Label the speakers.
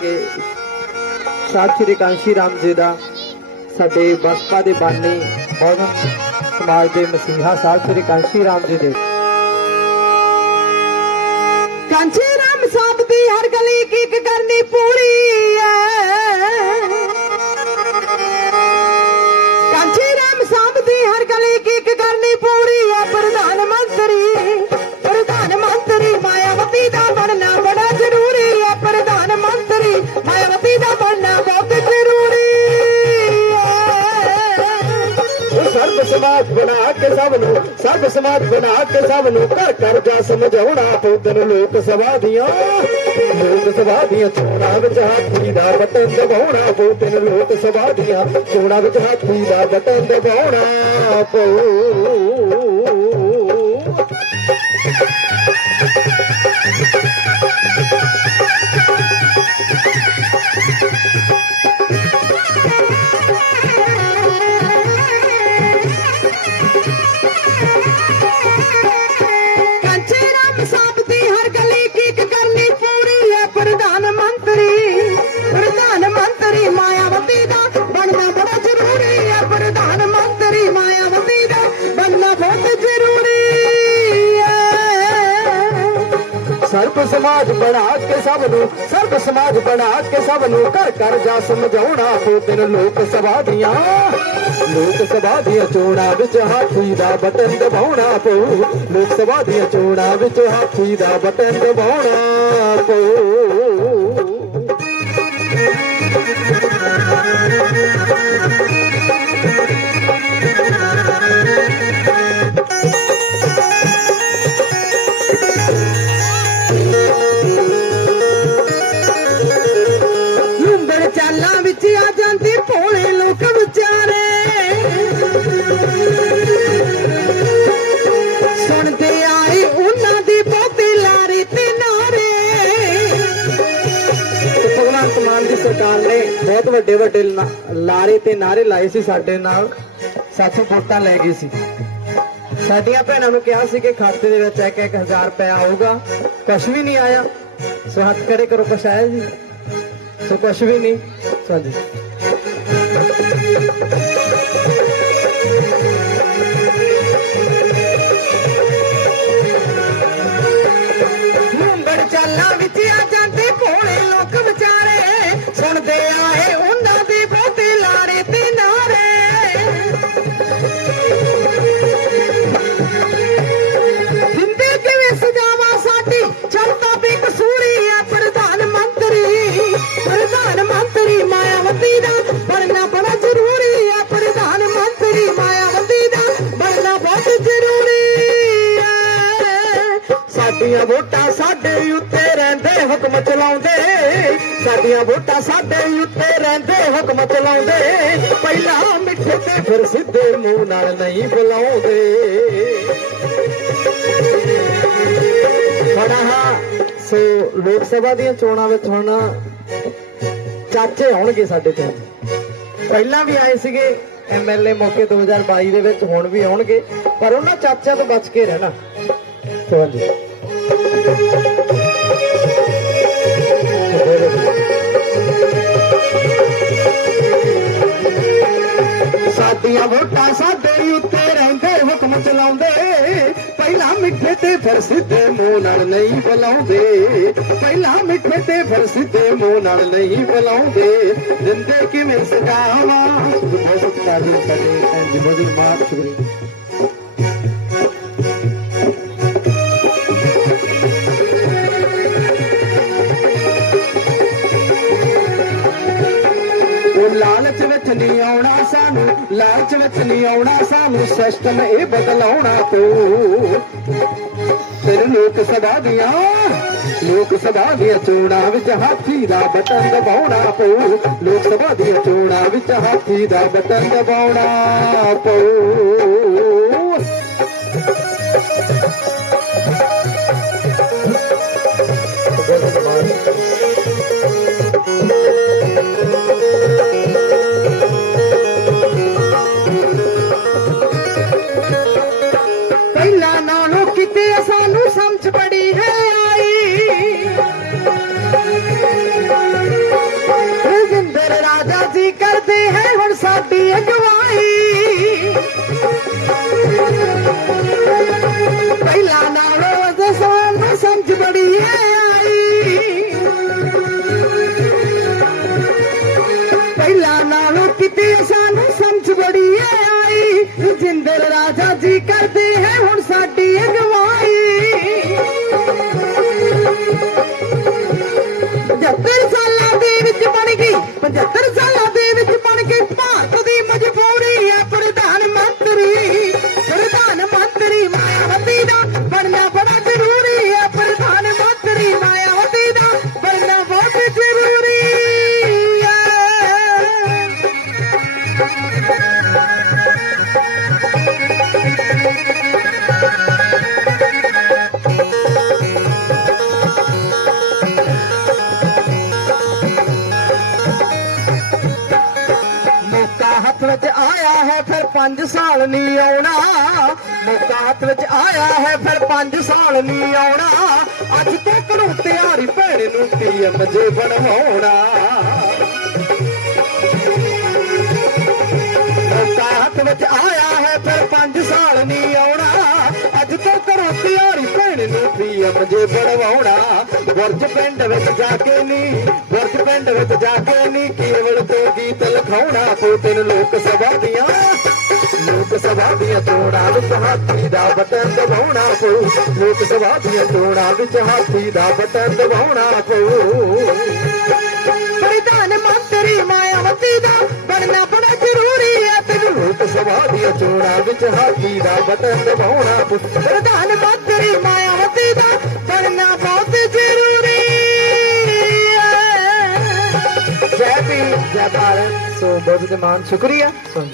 Speaker 1: ਕਿ ਸਾਥ ਸ੍ਰੀ ਕਾਂਸ਼ੀ ਰਾਮ ਜੀ ਦਾ ਸਾਡੇ ਬਸਪਾ ਦੇ ਬਾਨੀ ਬਹੁਜਨ ਸਮਾਜ ਦੇ ਮਸੀਹਾ ਸਾਹਿਬ ਸ੍ਰੀ ਕਾਂਸ਼ੀ ਰਾਮ ਜੀ ਦੇ।
Speaker 2: ਕਾਂਚੇ ਰਾਮ ਸਾਹਿਬ ਦੀ ਹਰ ਗਲੀ ਇੱਕ ਕਰਨੀ ਪੂਰੀ
Speaker 3: ਸਰਬ ਸਮਾਜ ਕੇ ਸਭ ਨੂੰ ਘਰ ਘਰ ਜਾ ਸਮਝਾਉਣਾ ਪਉਦਨ ਲੋਕ ਸਭਾ ਦੀਆਂ, ਲੋਕ ਸਭਾ ਦੀਆਂ ਚੋਣਾਂ ਵਿੱਚ ਹਾਥੀ ਦਾ ਬਟਨ ਦਬਾਉਣਾ ਪਉਦਨ ਲੋਕ ਸਭਾ ਦੀਆਂ ਚੋਣਾਂ ਵਿੱਚ ਹਾਥੀ ਦਾ ਬਟਨ ਦਬਾਉਣਾ ਪਊ ਸਰਬ ਸਮਾਜ ਬਣਾ ਕੇ ਸਭ ਨੂੰ, ਸਰਬ ਸਮਾਜ ਬਣਾ ਕੇ ਸਭ ਨੂੰ, ਘਰ ਘਰ ਜਾ ਸਮਝਾਉਣਾ ਪਉਦਨ ਲੋਕ ਸਭਾ ਦੀਆਂ। ਲੋਕ ਸਭਾ ਦੀਆਂ ਚੋਣਾਂ ਵਿੱਚ ਹਾਥੀ ਦਾ ਬਟਨ ਦਬਾਉਣਾ ਪਊ ਲੋਕ ਸਭਾ ਦੀਆਂ ਚੋਣਾਂ ਵਿੱਚ ਹਾਥੀ ਦਾ ਬਟਨ ਦਬਾਉਣਾ ਪਊ
Speaker 2: ਦੀ
Speaker 1: ਸਰਕਾਰ ਨੇ ਬਹੁਤ ਵੱਡੇ ਵੱਡੇ ਲਾਰੇ ਤੇ ਨਾਰੇ ਲਾਏ ਸੀ ਸਾਡੇ ਨਾਲ। ਸਾਥੋਂ ਵੋਟਾਂ ਲੈ ਗਈ ਸੀ। ਸਾਡੀਆਂ ਭੈਣਾਂ ਨੂੰ ਕਿਹਾ ਸੀ ਕਿ ਖਾਤੇ ਦੇ ਵਿੱਚ ਇੱਕ ਇੱਕ ਹਜ਼ਾਰ ਰੁਪਏ ਆਊਗਾ। ਕੁਛ ਵੀ ਨਹੀਂ ਆਇਆ। ਸੋ ਹੱਥ ਖੜੇ ਕਰੋ ਕੁਛ ਆਇਆ ਜੀ। ਸੋ ਕੁਛ ਵੀ ਨਹੀਂ। ਹਾਂਜੀ।
Speaker 2: ਲੰਬੜ ਚਾਲਾਂ ਵਿੱਚ ਆ ਸਜਾਵਾ ਸਾਡੀ ਚਲਤਾ ਬੇਕਸੂਰੀ ਹੈ ਪ੍ਰਧਾਨ ਮੰਤਰੀ। ਪ੍ਰਧਾਨ ਮੰਤਰੀ ਮਾਇਆਵਤੀ ਦਾ ਬਣਨਾ ਬੜਾ ਜ਼ਰੂਰੀ ਹੈ ਪ੍ਰਧਾਨ ਮੰਤਰੀ ਮਾਇਆਵਤੀ ਦਾ ਬਣਨਾ ਬਹੁਤ ਜ਼ਰੂਰੀ ਹੈ
Speaker 3: ਸਾਡੀਆਂ ਵੋਟਾਂ ਸਾਡੇ ਉੱਤੇ ਰਹਿੰਦੇ, ਹੁਕਮ ਚਲਾਉਂਦੇ। ਸਾਡੀਆਂ ਵੋਟਾਂ ਸਾਡੇ ਉੱਤੇ ਰਹਿੰਦੇ, ਹੁਕਮ ਚਲਾਉਂਦੇ। ਪਹਿਲਾਂ ਮਿੱਠੇ ਤੇ ਫਿਰ ਸਿੱਧੇ ਮੂੰਹ ਨਾਲ ਨਹੀਂ ਬੁਲਾਉਂਦੇ।
Speaker 1: ਸੋ ਲੋਕ ਸਭਾ ਦੀਆਂ ਚੋਣਾਂ ਵਿੱਚ ਹੁਣ ਚਾਚੇ ਆਉਣਗੇ ਸਾਡੇ ਤੇ ਪਹਿਲਾਂ ਵੀ ਆਏ ਸੀਗੇ ਐਮਐਲਏ ਮੌਕੇ 2022 ਦੇ ਵਿੱਚ, ਹੁਣ ਵੀ ਆਉਣਗੇ, ਪਰ ਉਹਨਾਂ ਚਾਚਿਆਂ ਤੋਂ ਬਚ ਕੇ ਰਹਿਣਾ। ਹਾਂਜੀ।
Speaker 3: ਸਾਡੀਆਂ ਵੋਟਾਂ ਸਾਡੇ ਉੱਤੇ ਰਹਿੰਦੇ, ਹੁਕਮ ਚਲਾਉਂਦੇ। ਪਹਿਲਾਂ ਮਿੱਠੇ ਤੇ ਫਿਰ ਸਿੱਧੇ ਮੂੰਹ ਨਾਲ ਨਹੀਂ ਬੁਲਾਉਂਦੇ। ਪਹਿਲਾਂ ਮਿੱਠੇ ਤੇ ਫਿਰ ਸਿੱਧੇ ਮੂੰਹ ਨਾਲ ਨਹੀਂ ਬੁਲਾਉਂਦੇ। ਦਿੰਦੇ ਕਿਵੇਂ ਸਜਾਵਾ? ਬਹੁਤ ਸਤਿਕਾਰ ਸਾਡੇ ਭੈਣ ਜੀ ਸ਼ੁਕਰੀਆ। ਲਾਲਚ ਵਿੱਚ ਨਹੀਂ ਆਉਣਾ ਸਾਨੂੰ ਲਾਲਚ ਵਿੱਚ ਨਹੀਂ ਆਉਣਾ ਸਾਨੂੰ, ਸਿਸਟਮ ਇਹ ਬਦਲਾਉਣਾ ਪਊ ਫਿਰ ਲੋਕ ਸਭਾ ਦੀਆਂ, ਲੋਕ ਸਭਾ ਦੀਆਂ ਚੋਣਾਂ ਵਿੱਚ ਹਾਥੀ ਦਾ ਬਟਨ ਦਬਾਉਣਾ ਪਊ। ਲੋਕ ਸਭਾ ਦੀਆਂ ਚੋਣਾਂ ਵਿੱਚ ਹਾਥੀ ਦਾ ਬਟਨ ਦਬਾਉਣਾ ਪਊ। ਸਾਡੀ ਅਗਵਾਈ। ਪਹਿਲਾ ਨਾਲੋਂ ਤੇ ਸਾਨੂੰ ਸਮਝ ਬੜੀ ਆਈ। ਪਹਿਲਾ ਨਾਲੋਂ ਕਿਤੇ ਸਾਨੂੰ ਸਮਝ ਬੜੀ ਆਈ। ਜਿੰਦਰ ਰਾਜਾ ਜੀ ਕਰਦੇ ਪੰਜ ਸਾਲ
Speaker 4: ਨਹੀਂ ਆਉਣਾ। ਮੁਕਾਤ ਵਿੱਚ ਆਇਆ ਹੈ ਫਿਰ ਪੰਜ ਸਾਲ ਨਹੀਂ ਆਉਣਾ। ਅੱਜ ਤੋਂ ਘਰੋਂ ਤਿਆਰੀ ਭੈਣ ਨੂੰ ਪੀਐਮ ਜੇ ਬਣਵਾਉਣਾ ਮੁਕਾਤ ਵਿੱਚ ਆਇਆ ਹੈ ਫਿਰ ਪੰਜ ਸਾਲ ਨਹੀਂ ਆਉਣਾ। ਅੱਜ ਤੋਂ ਘਰੋਂ ਤਿਆਰੀ ਭੈਣ ਨੂੰ ਪੀਐਮ ਜੇ ਬਣਵਾਉਣਾ ਵਰਜ ਪਿੰਡ ਵਿੱਚ ਜਾ ਕੇ ਨਹੀਂ, ਵਰਜ ਪਿੰਡ ਵਿੱਚ ਜਾ ਕੇ ਨਹੀਂ ਕੇਵਲ ਤੇ ਗੀਤ ਲਿਖਾਉਣਾ। ਪੂਤਨ ਲੋਕ ਸਭਾ ਦੀਆਂ ਲੋਕ ਸਭਾ ਦੀਆਂ ਚੋਣਾਂ ਵਿੱਚ ਹਾਥੀ ਦਾ ਬਟਨ ਦਬਾਉਣਾ ਪਊ। ਲੋਕ ਸਭਾ ਦੀਆਂ ਚੋਣਾਂ ਵਿੱਚ ਹਾਥੀ ਦਾ ਬਟਨ ਦਬਾਉਣਾ ਪਊ।
Speaker 3: ਪ੍ਰਧਾਨ ਮੰਤਰੀ ਮਾਇਆਵਤੀ ਦਾ ਬਣਨਾ ਬੜਾ ਜ਼ਰੂਰੀ ਹੈ ਤੈਨੂੰ।
Speaker 4: ਲੋਕ ਸਭਾ ਦੀਆਂ ਚੋਣਾਂ ਵਿੱਚ ਹਾਥੀ ਦਾ ਬਟਨ ਦਬਾਉਣਾ ਪਊ।
Speaker 3: ਪ੍ਰਧਾਨ ਮੰਤਰੀ ਮਾਇਆਵਤੀ ਦਾ ਬਣਨਾ ਬਹੁਤ ਜ਼ਰੂਰੀ ਹੈ।
Speaker 4: ਜੈ ਭੀਮ ਜੈ ਭਾਰਤ। ਸੋ ਬਹੁਤ ਜਮਾਨ ਸ਼ੁਕਰੀਆ। ਸੋ